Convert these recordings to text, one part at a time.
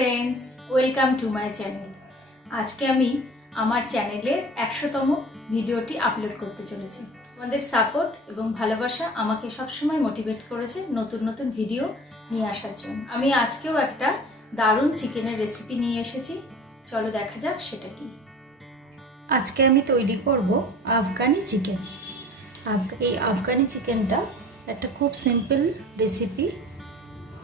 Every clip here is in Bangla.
Friends, welcome to my channel. আজকে আমি আমার চ্যানেলের 100তম ভিডিওটি আপলোড করতে চলেছি। আমাদের সাপোর্ট এবং ভালোবাসা আমাকে সবসময় মোটিভেট করেছে নতুন নতুন ভিডিও নিয়ে আসার জন্য। আমি আজকেও একটা দারুণ চিকেনের রেসিপি নিয়ে এসেছি, চলো দেখা যাক সেটা কি। আজকে আমি তৈরি করব আফগানি চিকেন। এই আফগানি চিকেনটা একটা খুব সিম্পল রেসিপি,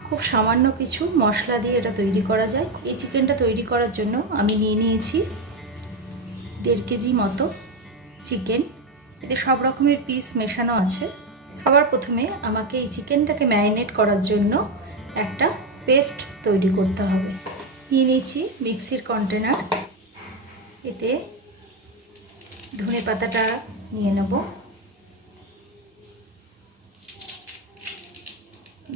খুব সামান্য কিছু মশলা দিয়ে এটা তৈরি করা যায়। এই চিকেনটা তৈরি করার জন্য আমি নিয়ে নিয়েছি 1.5 কেজি মতো চিকেন। এতে সব রকমের পিস মেশানো আছে। সবার প্রথমে আমাকে এই চিকেনটাকে ম্যারিনেট করার জন্য একটা পেস্ট তৈরি করতে হবে। নিয়ে নিয়েছি মিক্সির কন্টেনার, এতে ধনে পাতাটা নিয়ে নেব।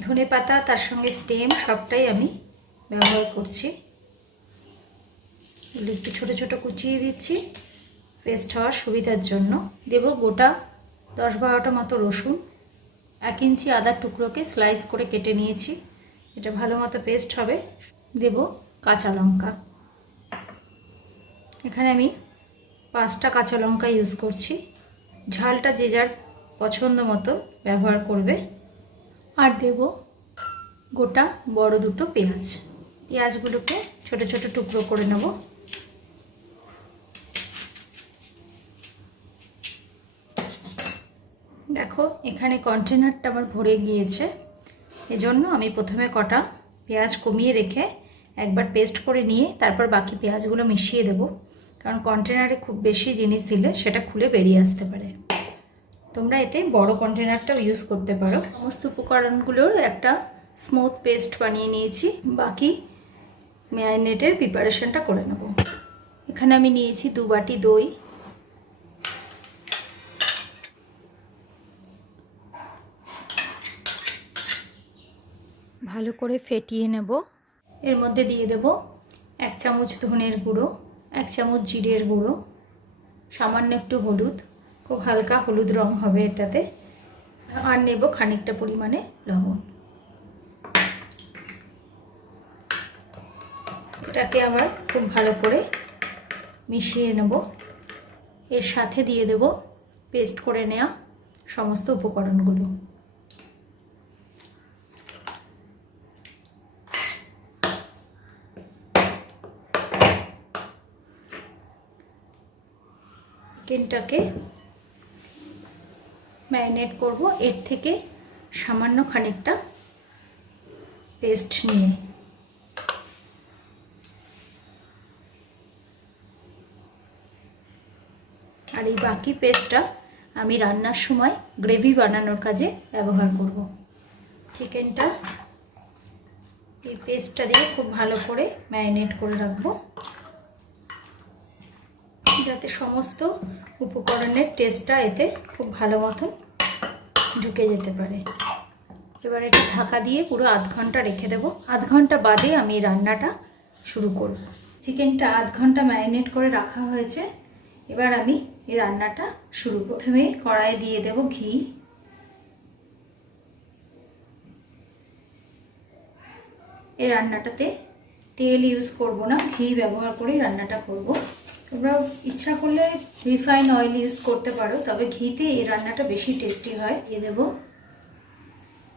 ধনে পাতা তার সঙ্গে স্টেম সবটাই আমি ব্যবহার করছি। এগুলো একটু ছোটো ছোটো কুচিয়ে দিচ্ছি পেস্ট হওয়ার সুবিধার জন্য। দেব গোটা 10-12টা মতো রসুন, 1 ইঞ্চি আদার টুকরোকে স্লাইস করে কেটে নিয়েছি, এটা ভালো মতো পেস্ট হবে। দেব কাঁচা লঙ্কা, এখানে আমি 5টা কাঁচা লঙ্কা ইউজ করছি। ঝালটা যে যার পছন্দ মতো ব্যবহার করবে। আর দেব গোটা বড় 2টো পেঁয়াজ। পেঁয়াজগুলোকে ছোট ছোট টুকরো করে নেব। দেখো এখানে কন্টেনারটা আমার ভরে গিয়েছে, এজন্য আমি প্রথমে কটা পেঁয়াজ কমিয়ে রেখে একবার পেস্ট করে নিয়ে তারপর বাকি পেঁয়াজগুলো মিশিয়ে দেব, কারণ কন্টেনারে খুব বেশি জিনিস দিলে সেটা খুলে বেরিয়ে আসতে পারে। তোমরা এতে বড় কন্টেনারটাও ইউজ করতে পারো। সমস্ত উপকরণগুলোর একটা স্মুথ পেস্ট বানিয়ে নিয়েছি, বাকি ম্যারিনেটের প্রিপারেশনটা করে নেব। এখানে আমি নিয়েছি 2 বাটি দই, ভালো করে ফেটিয়ে নেব। এর মধ্যে দিয়ে দেব 1 চামচ ধনের গুঁড়ো, 1 চামচ জিরের গুঁড়ো, সামান্য একটু হলুদ, খুব হালকা হলুদ রং হবে এটাতে, আর নেব খানিকটা পরিমাণে লবণ। এটাকে আবার খুব ভালো করে মিশিয়ে নেব। এর সাথে দিয়ে দেব পেস্ট করে নেওয়া সমস্ত উপকরণগুলো। চিকেনটাকে ম্যারিনেট করব এর থেকে সামান্য খানিকটা পেস্ট নিয়ে। আর এই বাকি পেস্টটা আমি রান্নার সময় গ্রেভি বানানোর কাজে ব্যবহার করব। চিকেনটা এই পেস্টটা দিয়ে খুব ভালো করে ম্যারিনেট করে রাখবো, যাতে সমস্ত উপকরণের টেস্টটা এতে খুব ভালো মতন ঢুকে যেতে পারে। এবার এটা ঢাকা দিয়ে পুরো আধ ঘন্টা রেখে দেবো। আধ ঘন্টা বাদে আমি রান্নাটা শুরু করব। চিকেনটা আধ ঘন্টা ম্যারিনেট করে রাখা হয়েছে, এবার আমি এই রান্নাটা শুরু করব। প্রথমে কড়াইয়ে দিয়ে দেব ঘি, এই রান্নাটাতে তেল ইউজ করব না, ঘি ব্যবহার করে রান্নাটা করব। তোমরা ইচ্ছা করলে রিফাইন অয়েল ইউজ করতে পারো, তবে ঘিতে এই রান্নাটা বেশি টেস্টি হয়। দিয়ে দেব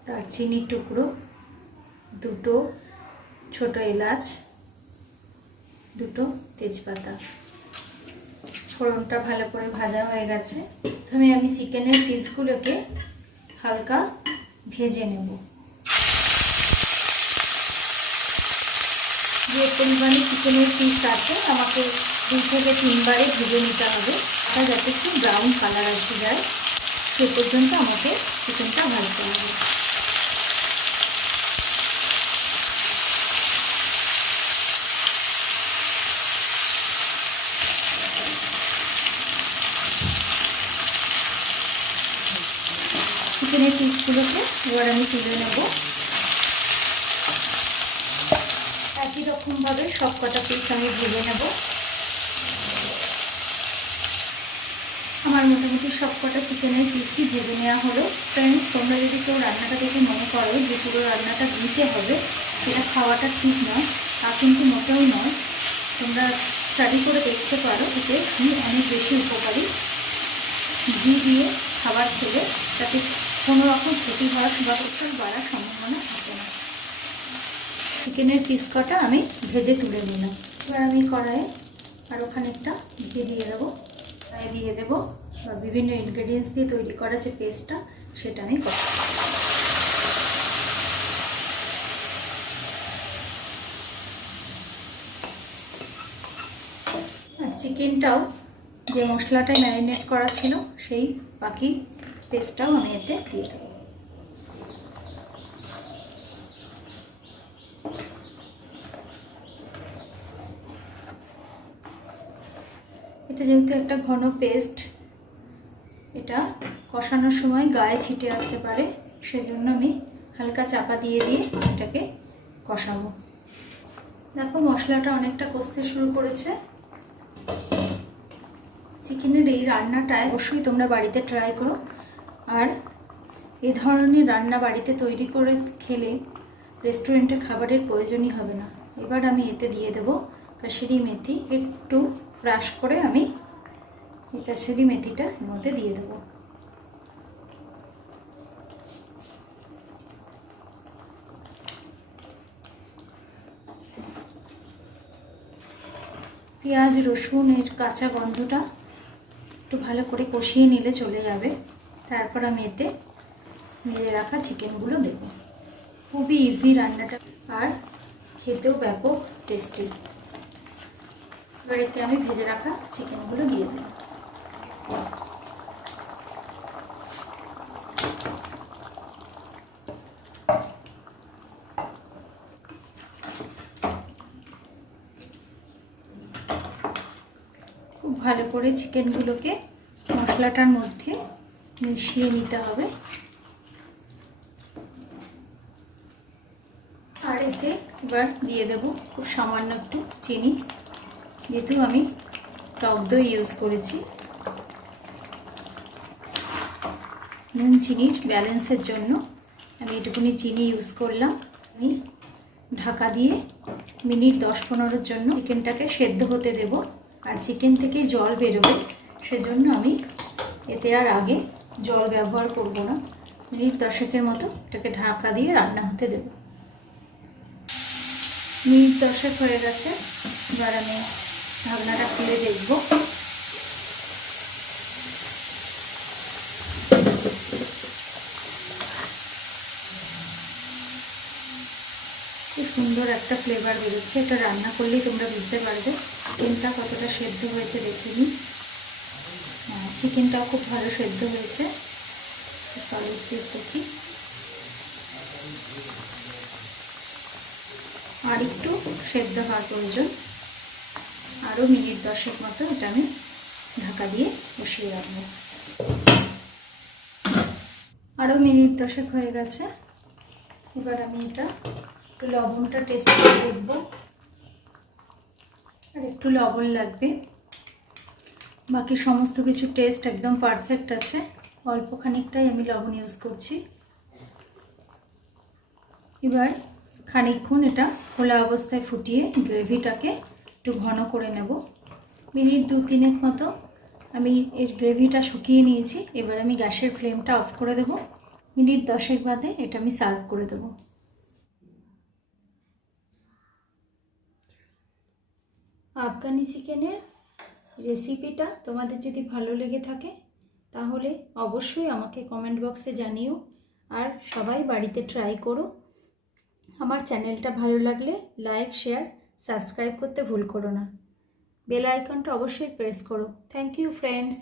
দারচিনির টুকরো, 2টো ছোট এলাচ, 2টো তেজপাতা। ফোড়নটা ভালো করে ভাজা হয়ে গেছে। প্রথমে আমি চিকেনের পিসগুলোকে হালকা ভেজে নেব। যে পরিমাণে চিকেনের পিস আছে আমাকে 2 থেকে 3 বারে ভেজে নিতে হবে, এটা যাতে একটু ব্রাউন কালার এসে যায় সে পর্যন্ত আমাকে চিকেনটা ভাজতে হবে। চিকেনের পিসগুলোকে এবার আমি তুলে নেব। একই রকমভাবে সব কটা পিস আমি ভেজে নেব। আমার মোটামুটি সব কটা চিকেনের পিসই ভেজে নেওয়া হলো। ফ্রেন্ডস, তোমরা যদি কেউ রান্নাটা দেখে মনে করো যে পুরো রান্নাটা দিতে হবে, সেটা খাওয়াটা ঠিক নয়। তা কিন্তু মোটেও নয়। তোমরা স্টাডি করে দেখতে পারো, এতে অনেক বেশি উপকারী। ঘি দিয়ে খাবার খেলে তাতে কোনো রকম ক্ষতি হওয়ার বা ওজন বাড়ার সম্ভাবনা থাকে না। চিকেনের পিস কটা আমি ভেজে তুলে নিলাম। এবার আমি কড়াইয়ে আরও খানিকটা ঘি দিয়ে দেবো। কড়াইয়ে দিয়ে দেবো বিভিন্ন ইনগ্রেডিয়েন্টস দিয়ে তৈরি করা যে পেস্টটা, সেটা আমি করব। আর চিকেনটাও যে মশলাটায় ম্যারিনেট করা ছিল, সেই বাকি পেস্টটাও আমি এতে দিয়ে দেবো। এটা যেহেতু একটা ঘন পেস্ট, এটা কষানোর সময় গায়ে ছিটে আসতে পারে, সেজন্য আমি হালকা চাপা দিয়ে দিয়ে এটাকে কষাবো। দেখো মশলাটা অনেকটা কষতে শুরু করেছে। চিকেনের এই রান্নাটায় অবশ্যই তোমরা বাড়িতে ট্রাই করো। আর এই ধরনের রান্না বাড়িতে তৈরি করে খেলে রেস্টুরেন্টের খাবারের প্রয়োজনই হবে না। এবার আমি এতে দিয়ে দেবো কাসুরি মেথি। একটু ক্রাশ করে আমি এই কাসুরি মেথিটা এর মধ্যে দিয়ে দেবো। পেঁয়াজ রসুনের কাঁচা গন্ধটা একটু ভালো করে কষিয়ে নিলে চলে যাবে। তারপর আমি এতে ভেজে রাখা চিকেনগুলো দেব। খুবই ইজি রান্নাটা, আর খেতেও ব্যাপক টেস্টি। এবার এতে আমি ভেজে রাখা চিকেনগুলো দিয়ে দেব। খুব ভালো করে চিকেনগুলোকে মশলাটার মধ্যে মিশিয়ে নিতে হবে। আর এতে এবার দিয়ে দেব খুব সামান্য একটু চিনি, যেহেতু আমি টক দই ইউজ করেছি। নুন চিনির ব্যালেন্সের জন্য আমি এটুকুনি চিনি ইউজ করলাম। আমি ঢাকা দিয়ে মিনিট 10-15 জন্য চিকেনটাকে সেদ্ধ হতে দেব। আর চিকেন থেকে জল বেরোবে, সেজন্য আমি এতে আর আগে জল ব্যবহার করব না। মিনিট 10 মতো এটাকে ঢাকা দিয়ে রান্না হতে দেব। মিনিট 10 হয়ে গেছে। এবার আমি ঢাকনাটা খুলে দেখব। খুব সুন্দর একটা ফ্লেভার বেরোচ্ছে। এটা রান্না করলেই তোমরা বুঝতে পারবে চিকেনটা কতটা সেদ্ধ হয়েছে। দেখে নিই, চিকেনটাও খুব ভালো সেদ্ধ হয়েছে। সলিড পিস দেখি, আর একটু সেদ্ধ হওয়ার প্রয়োজন। আরও মিনিট 10 মতো এটা আমি ঢাকা দিয়ে বসিয়ে রাখবো। আরও মিনিট 10 হয়ে গেছে। এবার আমি এটা একটু লবণটা টেস্ট করে দেখব। আর একটু লবণ লাগবে। বাকি সমস্ত কিছু টেস্ট একদম পারফেক্ট আছে। অল্প খানিকটাই আমি লবণ ইউজ করছি। এবার খানিকক্ষণ এটা খোলা অবস্থায় ফুটিয়ে গ্রেভিটাকে একটু ঘন করে নেব। মিনিট 2-3 মতো আমি এর গ্রেভিটা শুকিয়ে নিয়েছি। এবার আমি গ্যাসের ফ্লেমটা অফ করে দেব। মিনিট 10 বাদে এটা আমি সার্ভ করে দেব। আফগানি চিকেনের রেসিপিটা তোমাদের যদি ভালো লেগে থাকে তাহলে অবশ্যই আমাকে কমেন্ট বক্সে জানিও। আর সবাই বাড়িতে ট্রাই করো। আমার চ্যানেলটা ভালো লাগলে লাইক, শেয়ার, সাবস্ক্রাইব করতে ভুল করো না। বেল আইকনটা অবশ্যই প্রেস করো। Thank you friends.